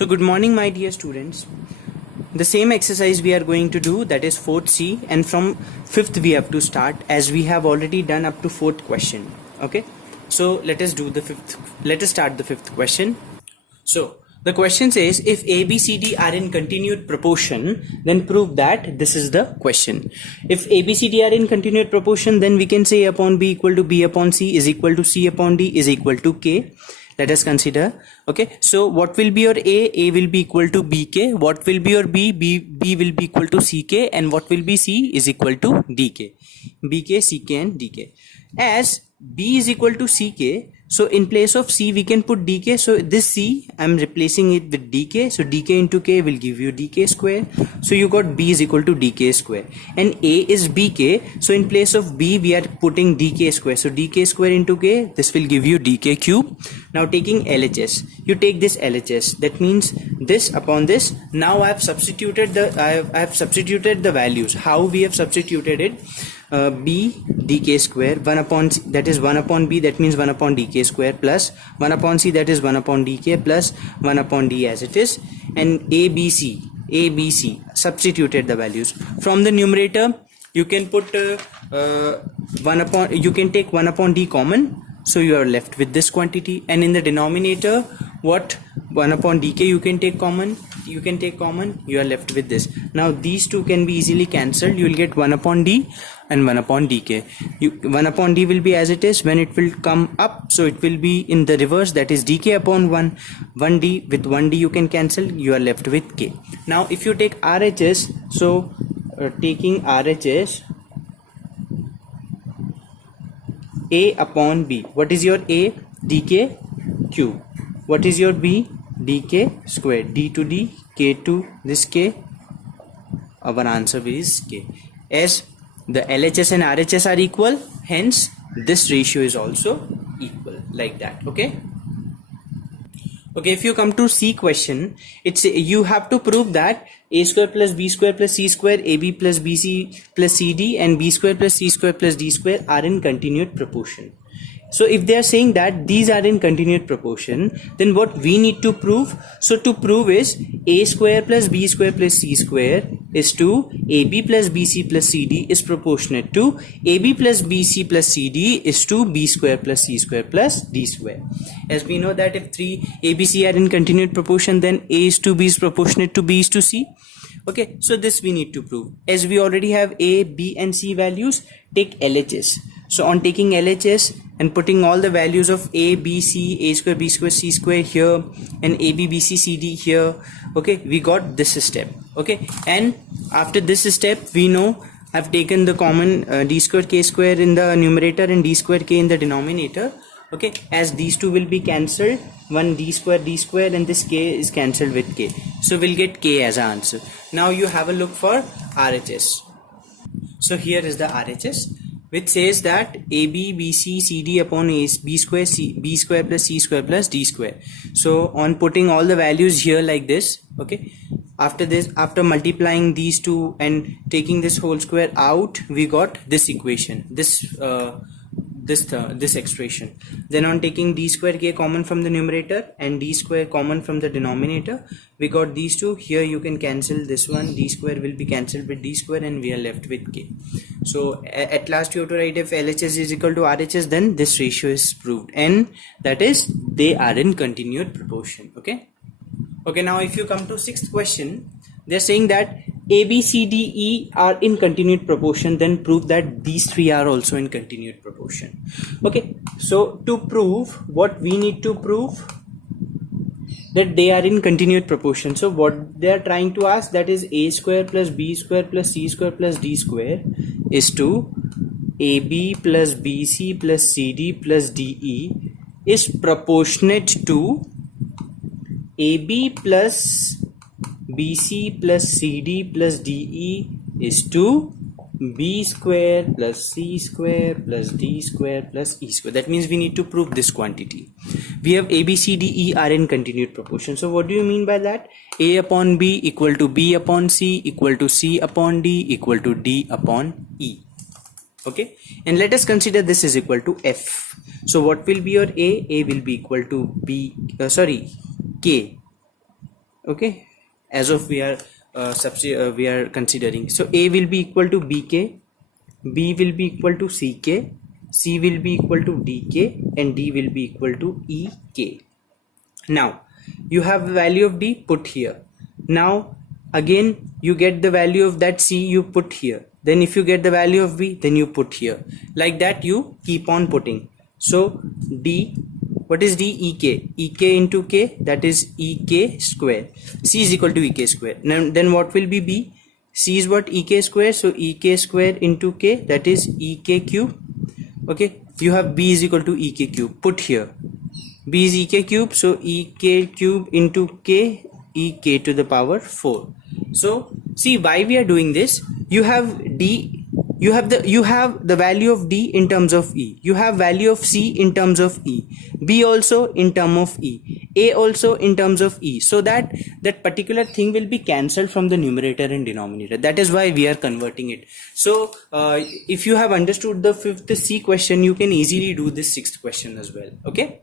So good morning my dear students. The same exercise we are going to do, that is 4th C, and from 5th we have to start as we have already done up to 4th question. Okay, so let us start the 5th question. So the question says, if A, B, C, D are in continued proportion, then prove that. This is the question. If A, B, C, D are in continued proportion, then we can say A upon B equal to B upon C is equal to C upon D is equal to K. Let us consider. Okay, so what will be your A will be equal to BK. What will be your B will be equal to CK, and what will be C is equal to DK. BK, CK and DK. As B is equal to CK, so in place of C we can put DK. So this C I'm replacing it with DK. So DK into K will give you DK square. So you got B is equal to DK square, and A is BK. So in place of B we are putting DK square. So DK square into K, this will give you DK cube. Now taking LHS, you take this LHS. That means this upon this. Now I have substituted the values. How we have substituted it? B dk square 1 upon C, that is 1 upon B, that means 1 upon dk square, plus 1 upon C, that is 1 upon dk, plus 1 upon D as it is, and ABC substituted the values. From the numerator you can put you can take 1 upon D common, so you are left with this quantity. And in the denominator, what 1 upon dk you can take common, you are left with this. Now these two can be easily cancelled. You will get 1 upon D and 1 upon dk. 1 upon D will be as it is. When it will come up, so it will be in the reverse, that is dk upon 1D. With 1D you can cancel, you are left with K. Now if you take RHS, so taking RHS, A upon B, what is your A? dk cube. What is your B? dk square. D to D, K to this K. Our answer is K. As the LHS and RHS are equal, hence this ratio is also equal, like that. Okay, if you come to C question, it's you have to prove that A square plus B square plus C square, AB plus BC plus CD, and B square plus C square plus D square are in continued proportion. So if they are saying that these are in continued proportion, then what we need to prove? So to prove is A square plus B square plus C square is to AB plus BC plus CD is proportionate to AB plus BC plus CD is to B square plus C square plus D square. As we know that if 3 ABC are in continued proportion, then A is to B is proportionate to B is to C. Okay, so this we need to prove. As we already have A, B and C values, take LHS. So on taking LHS and putting all the values of A, B, C, A square, B square, C square here, and A, B, B, C, C, D here, okay, we got this step. Okay, and after this step we know I've taken the common D square K square in the numerator and D square K in the denominator. Okay, as these two will be cancelled, one D square and this K is cancelled with K, so we'll get K as an answer. Now you have a look for RHS. So here is the RHS, which says that AB, BC, CD upon A is B square, B square plus C square plus D square. So on putting all the values here like this, okay, after this, after multiplying these two and taking this whole square out, we got this equation, this expression. Then on taking D square K common from the numerator and D square common from the denominator, we got these two. Here you can cancel this one, D square will be cancelled with D square, and we are left with K. So at last you have to write if LHS is equal to RHS, then this ratio is proved, and that is they are in continued proportion. Okay, now if you come to 6th question, they are saying that A, B, C, D, E are in continued proportion, then prove that these three are also in continued proportion. Okay, so to prove, what we need to prove? That they are in continued proportion. So what they are trying to ask, that is A square plus B square plus C square plus D square is to AB plus BC plus CD plus DE is proportionate to AB plus BC plus CD plus DE is to B square plus C square plus D square plus E square. That means we need to prove this quantity. We have A, B, C, D, E are in continued proportion. So what do you mean by that? A upon B equal to B upon C equal to C upon D equal to D upon E. Okay, and let us consider this is equal to F. So what will be your A? A will be equal to K. okay, as of we are we are considering. So A will be equal to BK, B will be equal to CK, C will be equal to DK, and D will be equal to EK. Now you have the value of D, put here. Now again you get the value of that C, you put here. Then if you get the value of B, then you put here. Like that you keep on putting. So D, what is D? EK. EK into K, that is EK square. C is equal to EK square. Now then what will be B? C is what? EK square. So EK square into K, that is EK cube. Okay, you have B is equal to EK cube. Put here. B is EK cube, so EK cube into K, EK to the power 4. So see why we are doing this. You have D, you have the value of D in terms of E, you have value of C in terms of E, B also in term of E, A also in terms of E, so that particular thing will be cancelled from the numerator and denominator. That is why we are converting it. So if you have understood the 5th C question, you can easily do this 6th question as well. Okay,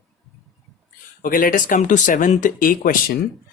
let us come to 7th A question.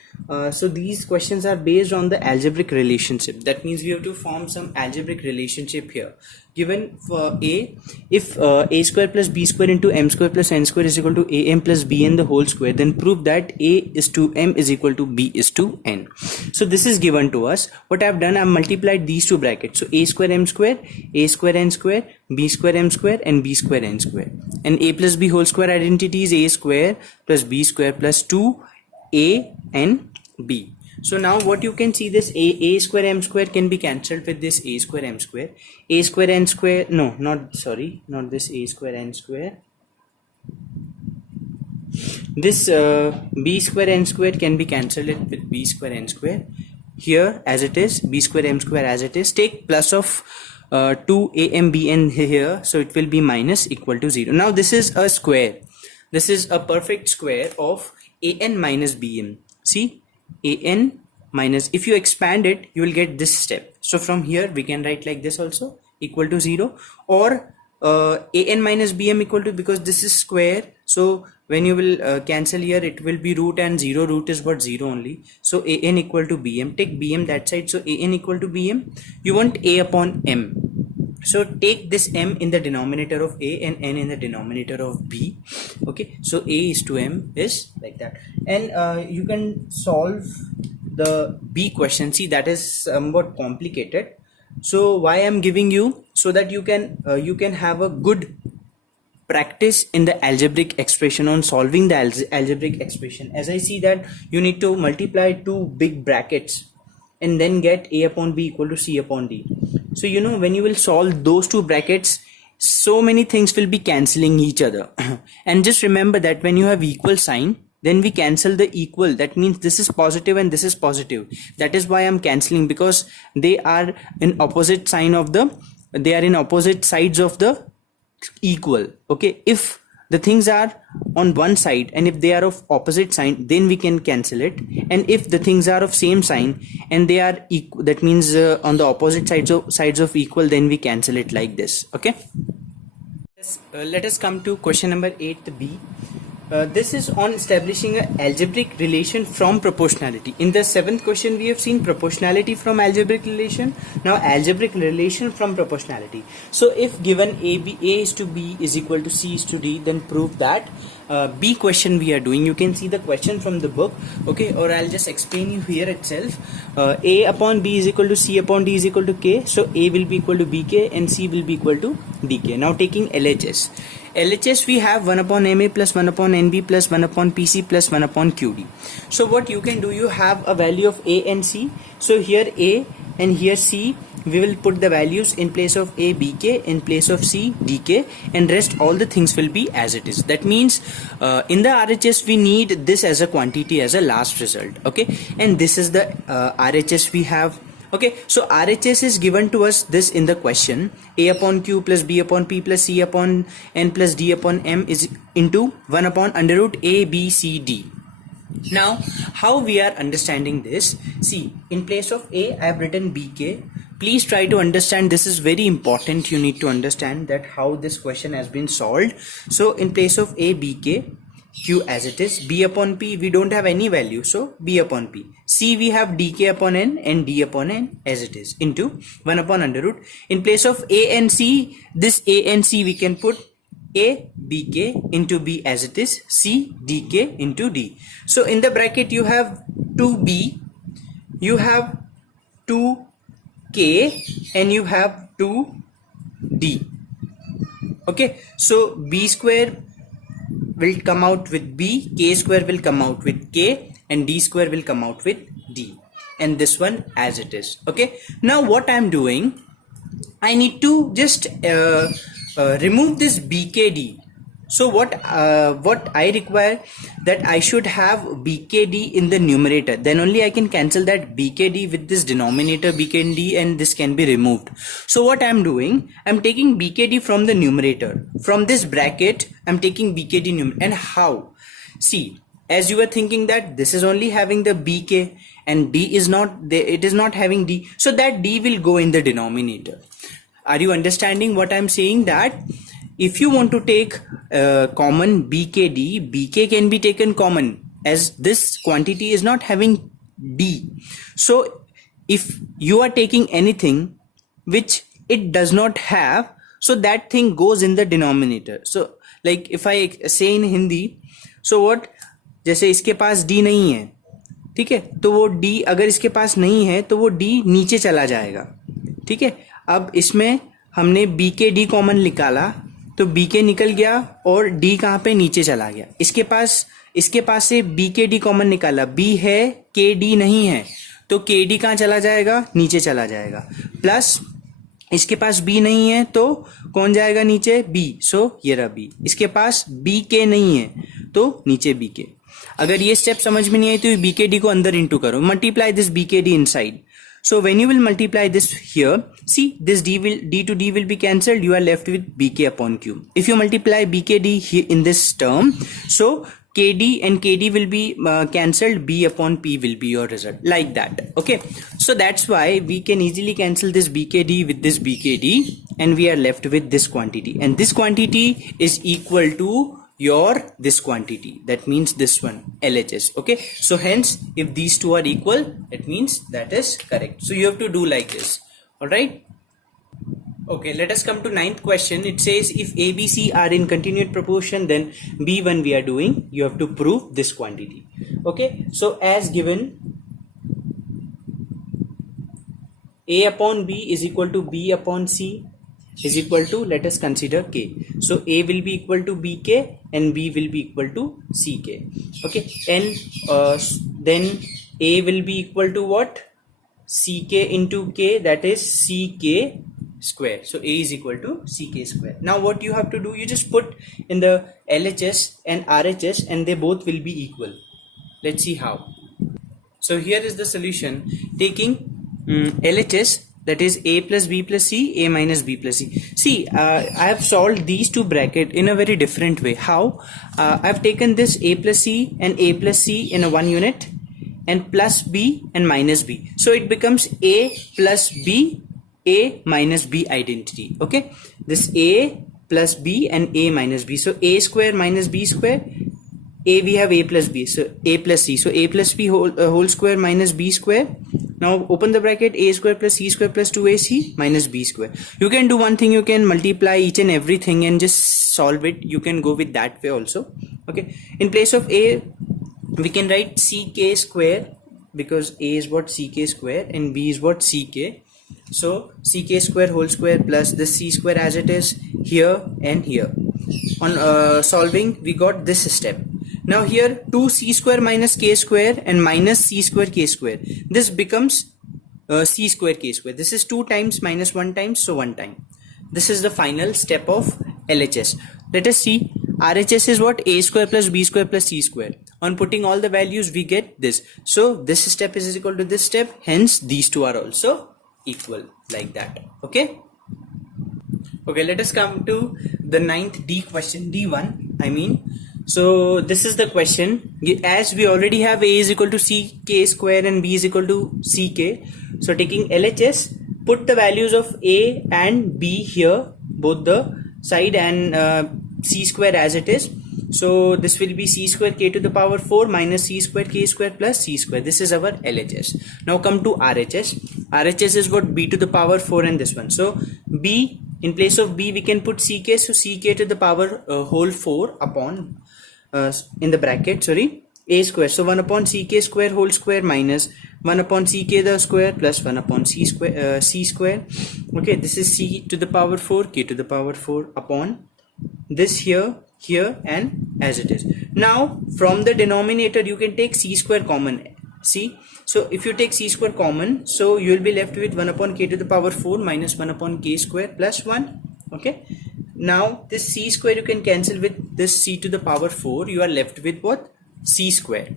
So these questions are based on the algebraic relationship. That means we have to form some algebraic relationship here. Given for A, if A square plus B square into M square plus N square is equal to AM plus BN the whole square, then prove that A is to M is equal to B is to N. So this is given to us. What I have done, I have multiplied these two brackets. So A square M square, A square N square, B square M square, and B square N square. And A plus B whole square identity is A square plus B square plus 2A and B. So now what you can see, this A square M square can be cancelled with this A square M square. A square N square, no, not this A square N square. This B square N square can be cancelled with B square N square. Here as it is, B square M square as it is. Take plus of 2AMBN here, so it will be minus equal to 0. Now this is a square. This is a perfect square of AN minus BN. See, AN minus, if you expand it, you will get this step. So from here we can write like this also, equal to 0, or AN minus BM equal to, because this is square, so when you will cancel here, it will be root, and 0 root is what? 0 only. So AN equal to BM, take BM that side, so AN equal to BM. You want A upon M. So take this M in the denominator of A and N in the denominator of B. Okay, so A is to M is like that. And you can solve the B question. See, that is somewhat complicated. So why I'm giving you, so that you can have a good practice in the algebraic expression on solving the algebraic expression. As I see that you need to multiply two big brackets and then get A upon B equal to C upon D. So you know, when you will solve those two brackets, so many things will be cancelling each other. And just remember that when you have equal sign, then we cancel the equal. That means this is positive and this is positive. That is why I'm cancelling, because they are in opposite sign of the, they are in opposite sides of the equal. Okay, if the things are on one side and if they are of opposite sign, then we can cancel it. And if the things are of same sign and they are equal, that means on the opposite sides of equal, then we cancel it like this. Okay, let us come to question number 8B. This is on establishing an algebraic relation from proportionality. In the 7th question we have seen proportionality from algebraic relation. Now algebraic relation from proportionality. So if given A is to B is equal to C is to D, then prove that B question we are doing. You can see the question from the book, okay, or I'll just explain you here itself. A upon B is equal to C upon D is equal to K. So A will be equal to BK and C will be equal to DK. Now taking LHS. LHS we have 1 upon MA plus 1 upon NB plus 1 upon PC plus 1 upon QD. So what you can do, you have a value of A and C. So here A and here C, we will put the values in place of A BK, in place of C DK, and rest all the things will be as it is. That means in the RHS we need this as a quantity as a last result. Okay, and this is the RHS we have. Okay, so RHS is given to us this in the question. A upon Q plus B upon P plus C upon N plus D upon M is into 1 upon under root A, B, C, D. Now, how we are understanding this? See, in place of A, I have written BK. Please try to understand, this is very important. You need to understand that how this question has been solved. So, in place of A, BK, q as it is, b upon p we don't have any value, so b upon p, c we have dk upon n and d upon n as it is, into 1 upon under root. In place of a and c, this a and c we can put a bk into b as it is, c dk into d. So in the bracket you have 2b, you have 2k, and you have 2d. Okay, so b square will come out with b, k square will come out with k, and d square will come out with d, and this one as it is. Okay, now what I am doing, I need to just remove this bkd. So what I require, that I should have bkd in the numerator, then only I can cancel that bkd with this denominator bkd, and this can be removed. So what I am doing, I am taking bkd from the numerator, from this bracket I am taking bkd numerator. And how? See, as you were thinking that this is only having the bk and d is not, it is not having d, so that d will go in the denominator. Are you understanding what I am saying? That if you want to take common bkd, bk can be taken common, as this quantity is not having d. So if you are taking anything which it does not have, so that thing goes in the denominator. So like if I say in Hindi, so what, जैसे इसके पास d नहीं है, ठीक है, तो वो d अगर इसके पास नहीं है तो वो d नीचे चला जाएगा. ठीक है, अब इसमें हमने bkd कॉमन निकाला, तो bk निकल गया और d कहाँ पे, नीचे चला गया. इसके पास से bkd कॉमन निकाला, b है kd नहीं है, तो kd कहाँ चला जाएगा, नीचे चला जाएगा. प्लस इसके पास b नहीं है तो कौन जाएगा नीचे, b, सो ये रहा b. इसके पास bk नहीं है तो नीचे bk. अगर ये स्टेप समझ में नहीं आई तो bkd को अंदर इंटू करो, multiply this bkd inside. So when you will multiply this here, see this d to d will be cancelled, you are left with bk upon q. If you multiply bkd here in this term, so kd and kd will be cancelled, b upon p will be your result, like that. Okay, so that's why we can easily cancel this bkd with this bkd, and we are left with this quantity, and this quantity is equal to your this quantity, that means this one, LHS. Okay, so hence if these two are equal, it means that is correct. So you have to do like this. All right, okay, let us come to 9th question. It says if a, b, c are in continued proportion, then b1 we are doing, you have to prove this quantity. Okay, so as given, a upon b is equal to b upon c is equal to, let us consider k. So a will be equal to bk and b will be equal to ck. Okay, and then a will be equal to what, ck into k, that is ck square. So a is equal to ck square. Now what you have to do, you just put in the LHS and RHS and they both will be equal. Let's see how. So here is the solution, taking LHS, that is a plus b plus c, a minus b plus c. See, I have solved these two brackets in a very different way. How? I have taken this a plus c and a plus c in a one unit, and plus b and minus b. So it becomes a plus b, a minus b identity. Okay, this a plus b and a minus b. So a square minus b square. A we have a plus b, so a plus c. So a plus b whole square minus b square. Now open the bracket, a square plus c square plus 2ac minus b square. You can do one thing, you can multiply each and everything and just solve it. You can go with that way also. Okay, in place of a, we can write ck square, because a is what, ck square, and b is what, ck. So ck square whole square plus the c square as it is here and here. On solving, we got this step. Now here 2c square minus k square and minus c square k square. This becomes c square k square. This is 2 times minus 1 times, so 1 time. This is the final step of LHS. Let us see. RHS is what? A square plus b square plus c square. On putting all the values, we get this. So this step is equal to this step. Hence these two are also equal, like that. Okay. Okay, let us come to the 9th D question, D1 I mean. So this is the question. As we already have a is equal to ck square and b is equal to ck. So taking LHS, put the values of a and b here, both the side, and c square as it is. So this will be c square k to the power 4 minus c square k square plus c square. This is our LHS. Now come to RHS. RHS is what? B to the power 4 and this one. So B, in place of B we can put ck. So ck to the power whole 4 upon in the bracket, sorry, a square. So 1 upon ck square whole square minus 1 upon ck the square plus 1 upon c square, c square. Okay, this is c to the power 4 k to the power 4 upon this here, here, and as it is. Now from the denominator you can take c square common. See, so if you take c square common, so you will be left with 1 upon k to the power 4 minus 1 upon k square plus 1. Okay, now this c square you can cancel with this c to the power 4. You are left with what? C square.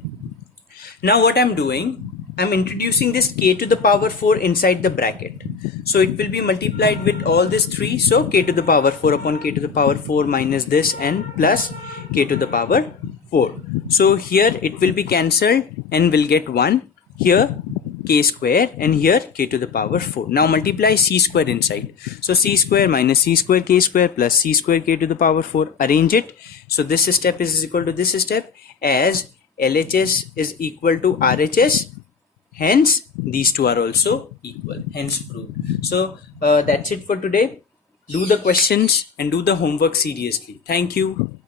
Now what I'm doing, I'm introducing this k to the power 4 inside the bracket. So it will be multiplied with all these 3. So k to the power 4 upon k to the power 4 minus this and plus k to the power 4. So here it will be cancelled and we'll get 1. Here k square and here k to the power 4. Now multiply c square inside. So c square minus c square k square plus c square k to the power 4. Arrange it. So this step is equal to this step, as LHS is equal to RHS. Hence these two are also equal. Hence proved. So that's it for today. Do the questions and do the homework seriously. Thank you.